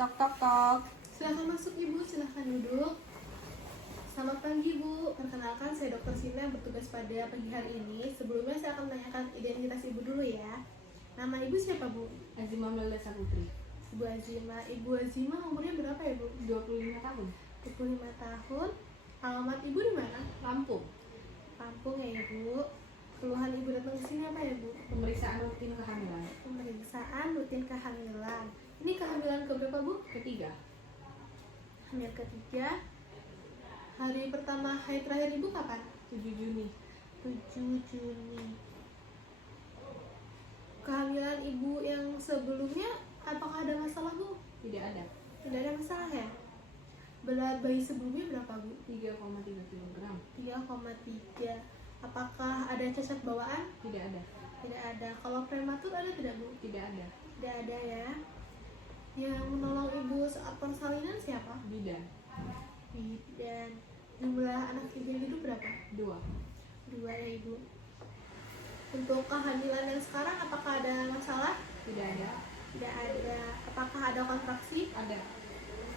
Tok tok tok. Silahkan masuk Ibu, silahkan duduk. Selamat pagi Bu, perkenalkan saya Dr. Sina yang bertugas pada pagi hari ini. Sebelumnya saya akan menanyakan identitas Ibu dulu ya. Nama Ibu siapa Bu? Azimah Melda Saputri. Ibu Azimah. Ibu Azimah umurnya berapa ya Bu? 25 tahun. 25 tahun. Alamat Ibu di mana? Lampung. Lampung ya Ibu. Keluhan Ibu datang ke sini apa ya Bu? Pemeriksaan rutin kehamilan. Pemeriksaan rutin kehamilan. Ini kehamilan keberapa Bu? Ketiga. Hamil ketiga. Hari pertama haid terakhir Ibu kapan? 7 Juni. 7 Juni. Kehamilan Ibu yang sebelumnya apakah ada masalah Bu? Tidak ada. Tidak ada masalah ya? Berat bayi sebelumnya berapa Bu? 3,3 kg. 3,3. Apakah ada cacat bawaan? Tidak ada. Tidak ada. Kalau prematur ada tidak Bu? Tidak ada. Tidak ada ya. Yang menolong Ibu saat persalinan siapa? Bidan. Dan jumlah anak Ibu yang hidup berapa? 2. 2 ya Ibu. Untuk kehamilan yang sekarang apakah ada masalah? Tidak ada. Tidak ada. Apakah ada kontraksi? Ada.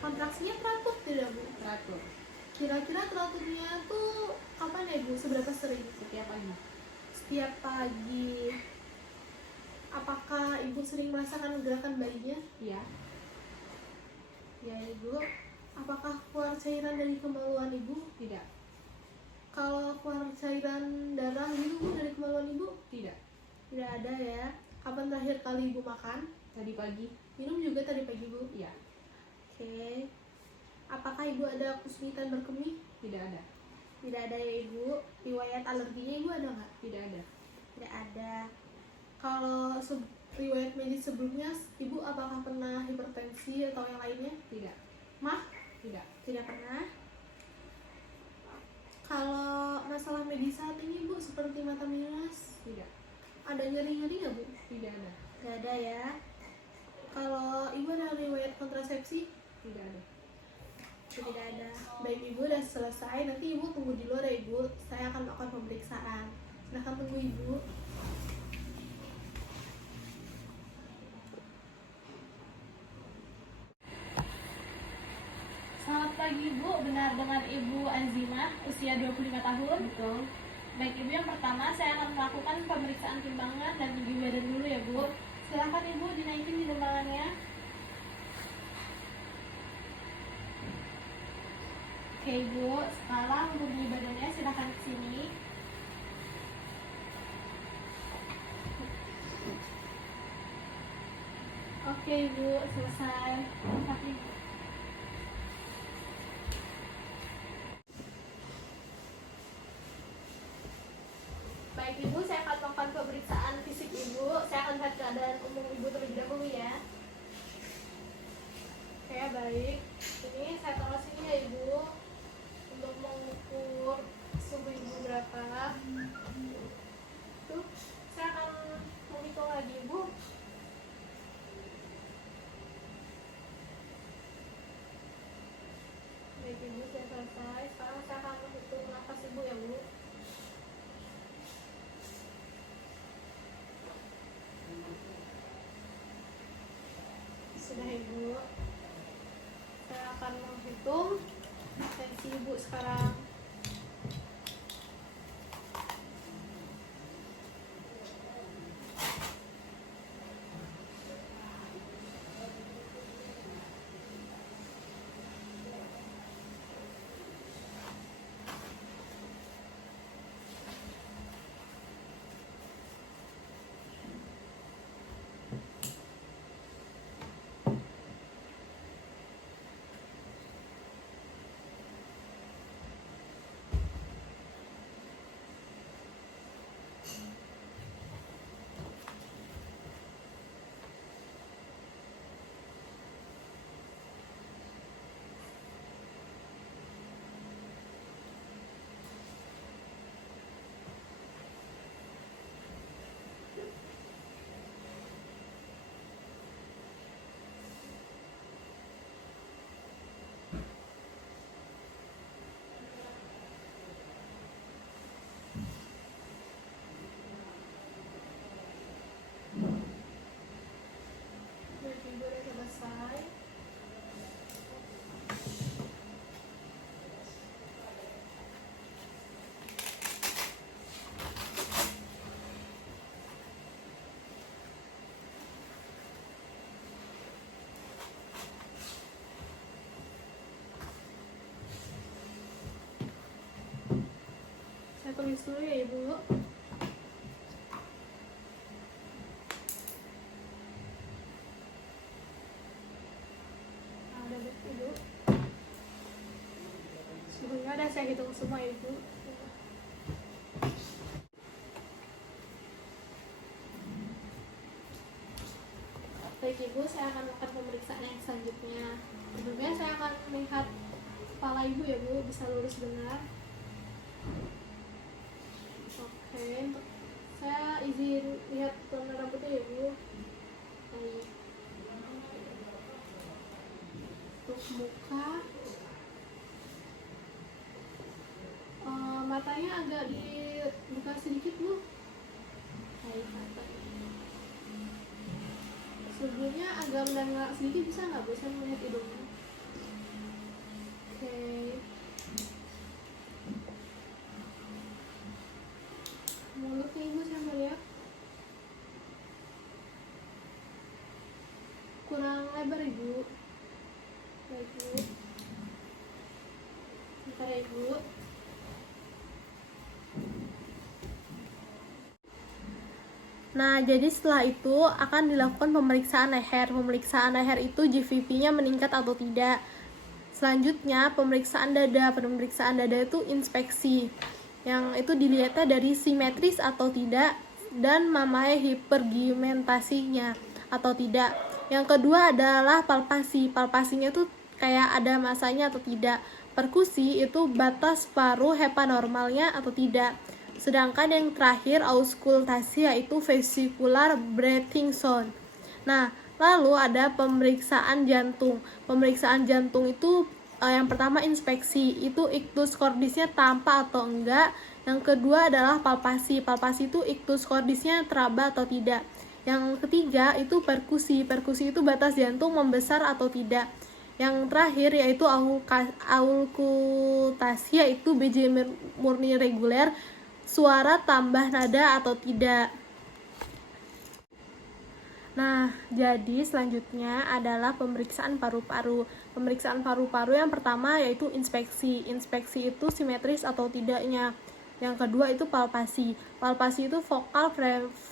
Kontraksinya teratur tidak Bu? Teratur. Kira-kira teraturnya tuh kapan ya Bu? Seberapa sering? Setiap pagi. Setiap pagi. Apakah Ibu sering merasakan gerakan bayinya? Iya. Ya Ibu. Apakah keluar cairan dari kemaluan Ibu? Tidak. Kalau keluar cairan darah gitu Bu dari kemaluan Ibu? Tidak. Tidak ada ya. Kapan terakhir kali Ibu makan? Tadi pagi. Minum juga tadi pagi Bu? Iya. Oke. Apakah Ibu ada kesulitan berkemih? Tidak ada. Tidak ada ya Ibu. Riwayat alerginya Ibu ada nggak? Tidak ada. Tidak ada. Kalau riwayat medis sebelumnya Ibu apakah pernah hipertensi atau yang lainnya? Tidak. Mah? Tidak. Tidak pernah. Kalau masalah medis saat ini Bu seperti mata minus, Tidak. ada nyeri-nyeri nggak Bu? Tidak ada. Tidak ada ya. Kalau Ibu ada riwayat kontrasepsi? Tidak ada. Tidak ada. Baik Ibu udah selesai. Nanti Ibu tunggu di luar ya Ibu. Saya akan melakukan pemeriksaan. Silahkan tunggu Ibu. Selamat pagi Ibu. Benar dengan Ibu Azimah, usia 25 tahun. Betul. Baik Ibu, yang pertama saya akan melakukan pemeriksaan timbangan dan tinggi badan dulu ya Bu. Silahkan Ibu dinaikin di timbangannya. Oke Ibu, sekarang untuk tinggi badannya silahkan ke sini. Oke Ibu, selesai. Angkat Ibu. Baik Ibu, saya akan melakukan pemeriksaan fisik Ibu. Saya akan lihat keadaan umum Ibu terlebih dahulu ya. Oke, baik. Ini saya taruh sini ya Ibu untuk mengukur suhu Ibu berapa. Tuh, saya akan menghitung lagi Ibu. Baik Ibu, saya selesai. Sekarang saya akan menghitung nafas Ibu ya Bu. Sudah Ibu. Saya akan menghitung tensi Ibu sekarang. tulis dulu ya ibu. Ada ibu. Suhunya udah saya hitung semua ibu. Baik ibu, saya akan melakukan pemeriksaan yang selanjutnya. Sebelumnya saya akan melihat kepala ibu ya bu, bisa lurus benar. Oke, saya izin lihat warna rambutnya ya bu. Baik. Untuk muka, matanya agak dibuka sedikit bu. Baik, matanya. Sebelumnya agak melengak sedikit, bisa nggak bu? Saya melihat hidungnya. Oke. Mulutnya ibu saya melihat kurang lebar ibu. Baik bu. Bentar ya ibu. Nah, jadi setelah itu akan dilakukan pemeriksaan leher. Pemeriksaan leher itu GVP-nya meningkat atau tidak. Selanjutnya, pemeriksaan dada. Pemeriksaan dada itu inspeksi. Yang itu dilihatnya dari simetris atau tidak dan mamae hipergigmentasinya atau tidak. Yang kedua adalah palpasi. Palpasinya itu kayak ada masanya atau tidak. Perkusi itu batas paruh hepanormalnya atau tidak. Sedangkan yang terakhir auskultasi yaitu vesicular breathing sound. Nah, lalu ada pemeriksaan jantung. Pemeriksaan jantung itu yang pertama inspeksi, itu ictus cordisnya tampak atau enggak. Yang kedua adalah palpasi. Palpasi itu ictus cordisnya teraba atau tidak. Yang ketiga itu perkusi. Perkusi itu batas jantung membesar atau tidak. Yang terakhir yaitu auskultasi, yaitu BJ murni reguler, suara tambah nada atau tidak. Nah, jadi selanjutnya adalah pemeriksaan paru-paru. Pemeriksaan paru-paru yang pertama yaitu inspeksi. Inspeksi itu simetris atau tidaknya. Yang kedua itu palpasi. Palpasi itu vokal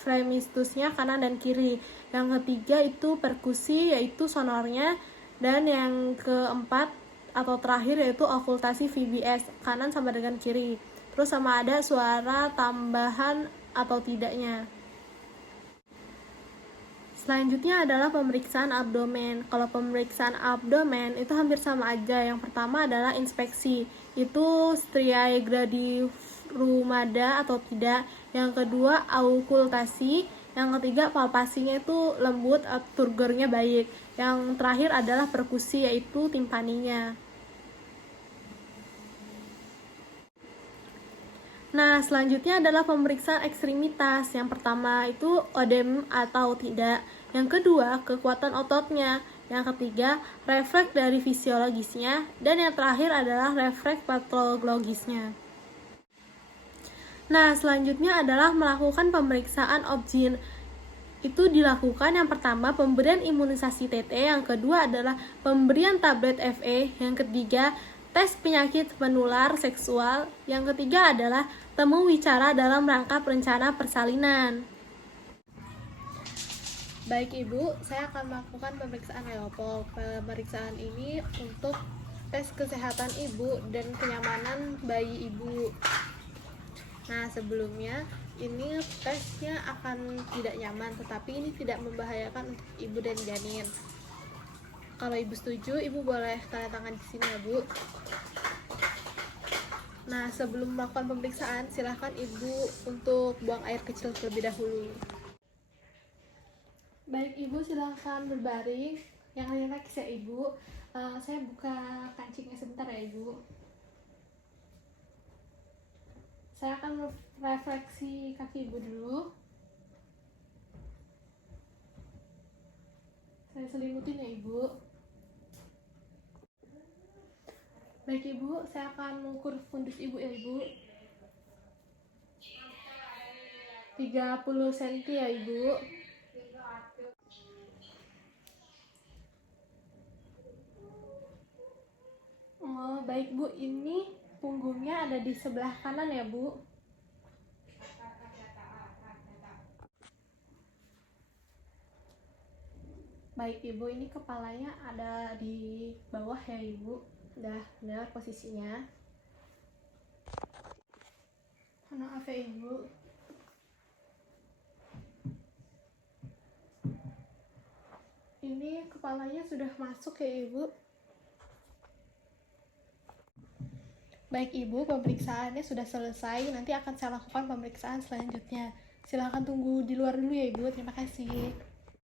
fremistusnya kanan dan kiri. Yang ketiga itu perkusi yaitu sonornya. Dan yang keempat atau terakhir yaitu okultasi VBS, kanan sama dengan kiri. Terus sama ada suara tambahan atau tidaknya. Selanjutnya adalah pemeriksaan abdomen. Kalau pemeriksaan abdomen itu hampir sama aja. Yang pertama adalah inspeksi, itu striae gradierumada atau tidak. Yang kedua aukultasi. Yang ketiga palpasinya itu lembut, turgornya baik. Yang terakhir adalah perkusi, yaitu timpaninya. Nah, selanjutnya adalah pemeriksaan ekstremitas. Yang pertama itu odem atau tidak. Yang kedua, kekuatan ototnya. Yang ketiga, refleks dari fisiologisnya. Dan yang terakhir adalah refleks patologisnya. Nah, selanjutnya adalah melakukan pemeriksaan objin. Itu dilakukan yang pertama pemberian imunisasi TT, yang kedua adalah pemberian tablet FE, yang ketiga tes penyakit menular seksual, yang ketiga adalah temu wicara dalam rangka perencana persalinan. Baik ibu, saya akan melakukan pemeriksaan Leopold. Pemeriksaan ini untuk tes kesehatan ibu dan kenyamanan bayi ibu. Nah, sebelumnya ini tesnya akan tidak nyaman, tetapi ini tidak membahayakan untuk ibu dan janin. Kalau ibu setuju, ibu boleh tanda tangan di sini ya bu. Nah, sebelum melakukan pemeriksaan, silahkan ibu untuk buang air kecil terlebih dahulu. Baik ibu, silahkan berbaring. Yang relax ya ibu. Saya buka kancingnya sebentar ya ibu. Saya akan refleksi kaki ibu dulu. Saya selimutin ya ibu. Baik ibu, saya akan mengukur fundus ibu ya ibu. 30 cm ya ibu. Oh, baik bu, ini punggungnya ada di sebelah kanan ya bu. Baik Ibu, ini kepalanya ada di bawah ya Ibu. Udah benar posisinya. Maaf ya Ibu. Ini kepalanya sudah masuk ya Ibu. Baik Ibu, pemeriksaannya sudah selesai. Nanti akan saya lakukan pemeriksaan selanjutnya. Silakan tunggu di luar dulu ya Ibu. Terima kasih.